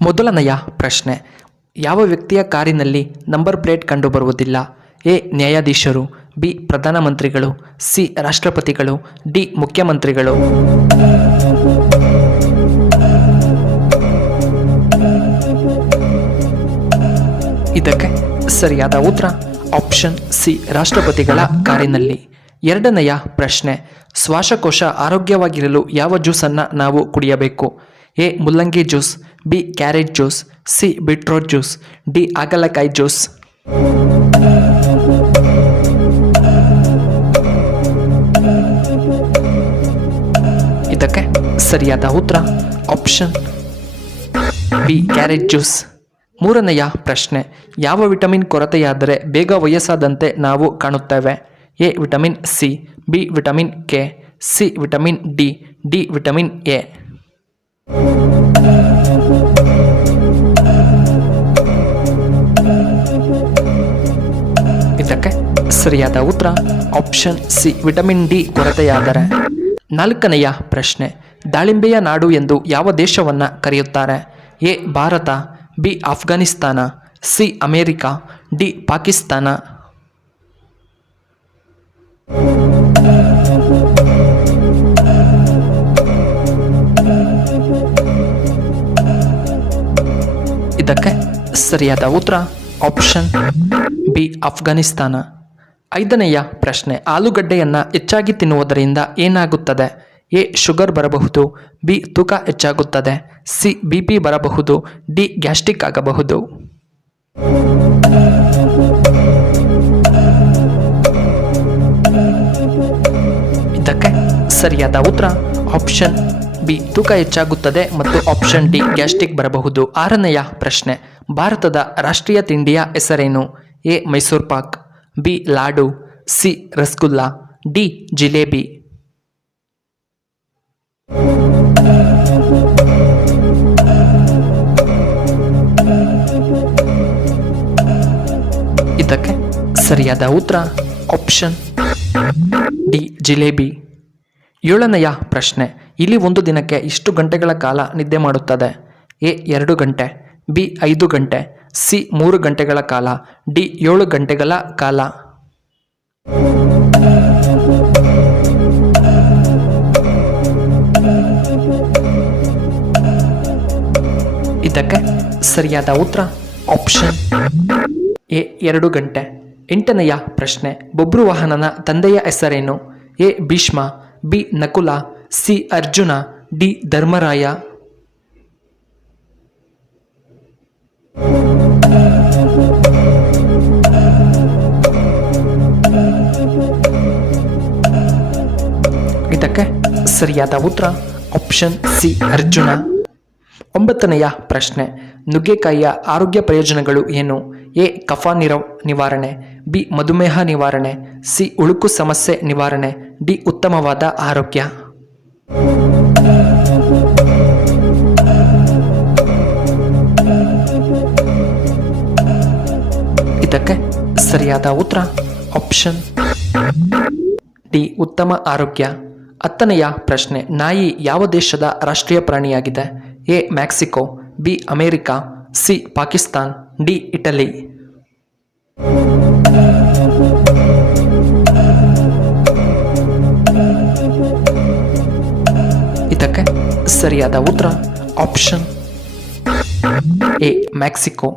ಮೊದಲನೆಯ ಪ್ರಶ್ನೆ, ಯಾವ ವ್ಯಕ್ತಿಯ ಕಾರಿನಲ್ಲಿ ನಂಬರ್ ಪ್ಲೇಟ್ ಕಂಡುಬರುವುದಿಲ್ಲ? ಎ. ನ್ಯಾಯಾಧೀಶರು, ಬಿ. ಪ್ರಧಾನಮಂತ್ರಿಗಳು, ಸಿ. ರಾಷ್ಟ್ರಪತಿಗಳು, ಡಿ. ಮುಖ್ಯಮಂತ್ರಿಗಳು. ಇದಕ್ಕೆ ಸರಿಯಾದ ಉತ್ತರ ಆಪ್ಷನ್ ಸಿ, ರಾಷ್ಟ್ರಪತಿಗಳ ಕಾರಿನಲ್ಲಿ. ಎರಡನೆಯ ಪ್ರಶ್ನೆ, ಶ್ವಾಸಕೋಶ ಆರೋಗ್ಯವಾಗಿರಲು ಯಾವ ಜ್ಯೂಸನ್ನು ನಾವು ಕುಡಿಯಬೇಕು? ಎ. ಮುಲ್ಲಂಗಿ juice, B. Carrot juice, C. Beetroot juice, D. ಹಾಗಲಕಾಯಿ ಜ್ಯೂಸ್. ಇದಕ್ಕೆ ಸರಿಯಾದ ಉತ್ತರ ಆಪ್ಷನ್ ಬಿ, ಕ್ಯಾರೆಟ್ ಜ್ಯೂಸ್. ಮೂರನೆಯ ಪ್ರಶ್ನೆ, ಯಾವ ವಿಟಮಿನ್ ಕೊರತೆಯಾದರೆ ಬೇಗ ವಯಸ್ಸಾದಂತೆ ನಾವು ಕಾಣುತ್ತೇವೆ? A. Vitamin C, B. Vitamin K, C. Vitamin D, D. Vitamin A. ಇದಕ್ಕೆ ಸರಿಯಾದ ಉತ್ತರ ಆಪ್ಷನ್ ಸಿ, ವಿಟಮಿನ್ ಡಿ ಕೊರತೆಯಾದರೆ. ನಾಲ್ಕನೆಯ ಪ್ರಶ್ನೆ, ದಾಳಿಂಬೆಯ ನಾಡು ಎಂದು ಯಾವ ದೇಶವನ್ನು ಕರೆಯುತ್ತಾರೆ? A. Bharat, B. Afghanistan, C. America, D. Pakistan. ಇದಕ್ಕೆ ಸರಿಯಾದ ಉತ್ತರ ಆಪ್ಷನ್ ಬಿ, ಆಫ್ಘಾನಿಸ್ತಾನ. ಐದನೆಯ ಪ್ರಶ್ನೆ, ಆಲೂಗಡ್ಡೆಯನ್ನು ಹೆಚ್ಚಾಗಿ ತಿನ್ನುವುದರಿಂದ ಏನಾಗುತ್ತದೆ? ಎ. ಶುಗರ್ ಬರಬಹುದು, ಬಿ. ತೂಕ ಹೆಚ್ಚಾಗುತ್ತದೆ, ಸಿ. BP ಬರಬಹುದು, ಡಿ. ಗ್ಯಾಸ್ಟ್ರಿಕ್ ಆಗಬಹುದು. ಇದಕ್ಕೆ ಸರಿಯಾದ ಉತ್ತರ ಆಪ್ಷನ್ ಬಿ, ತೂಕ ಹೆಚ್ಚಾಗುತ್ತದೆ ಮತ್ತು ಆಪ್ಷನ್ ಡಿ, ಗ್ಯಾಸ್ಟ್ರಿಕ್ ಬರಬಹುದು. ಆರನೆಯ ಪ್ರಶ್ನೆ, ಭಾರತದ ರಾಷ್ಟ್ರೀಯ ತಿಂಡಿಯ ಹೆಸರೇನು? A. Mysuru Pak, B. Laddu, C. Rasgulla, D. Jalebi. ಇದಕ್ಕೆ ಸರಿಯಾದ ಉತ್ತರ ಆಪ್ಷನ್ ಡಿ, ಜಿಲೇಬಿ. ಏಳನೆಯ ಪ್ರಶ್ನೆ, ಇಲಿ ಒಂದು ದಿನಕ್ಕೆ ಇಷ್ಟು ಗಂಟೆಗಳ ಕಾಲ ನಿದ್ದೆ ಮಾಡುತ್ತದೆ? ಎ. 2 ಗಂಟೆ, ಬಿ. 5 ಗಂಟೆ, ಸಿ. 3 ಗಂಟೆಗಳ ಕಾಲ, ಡಿ. 7 ಗಂಟೆಗಳ ಕಾಲ. ಇದಕ್ಕೆ ಸರಿಯಾದ ಉತ್ತರ ಆಪ್ಷನ್ ಎ. 2 ಗಂಟೆ. ಎಂಟನೆಯ ಪ್ರಶ್ನೆ, ಬಬ್ರುವಾಹನನ ತಂದೆಯ ಹೆಸರೇನು? A. Bhishma, B. Nakula, C. Arjuna, D. Dharmaraya. ಇದಕ್ಕೆ ಸರಿಯಾದ ಉತ್ತರ ಆಪ್ಷನ್ ಸಿ, ಅರ್ಜುನ. ಒಂಬತ್ತನೆಯ ಪ್ರಶ್ನೆ, ನುಗ್ಗೆಕಾಯಿಯ ಆರೋಗ್ಯ ಪ್ರಯೋಜನಗಳು ಏನು? ಎ. ಕಫ ನಿವಾರಣೆ, ಬಿ. ಮಧುಮೇಹ ನಿವಾರಣೆ, ಸಿ. ಉಳುಕು ಸಮಸ್ಯೆ ನಿವಾರಣೆ, ಡಿ. ಉತ್ತಮವಾದ ಆರೋಗ್ಯ. ಇದಕ್ಕೆ ಸರಿಯಾದ ಉತ್ತರ ಆಪ್ಷನ್ ಡಿ, ಉತ್ತಮ ಆರೋಗ್ಯ. ಹತ್ತನೆಯ ಪ್ರಶ್ನೆ, ನಾಯಿ ಯಾವ ದೇಶದ ರಾಷ್ಟ್ರೀಯ ಪ್ರಾಣಿಯಾಗಿದೆ? A. Mexico, B. America, C. Pakistan, D. Italy. ಇದಕ್ಕೆ ಸರಿಯಾದ ಉತ್ತರ ಆಪ್ಷನ್ ಎ. ಮೆಕ್ಸಿಕೋ.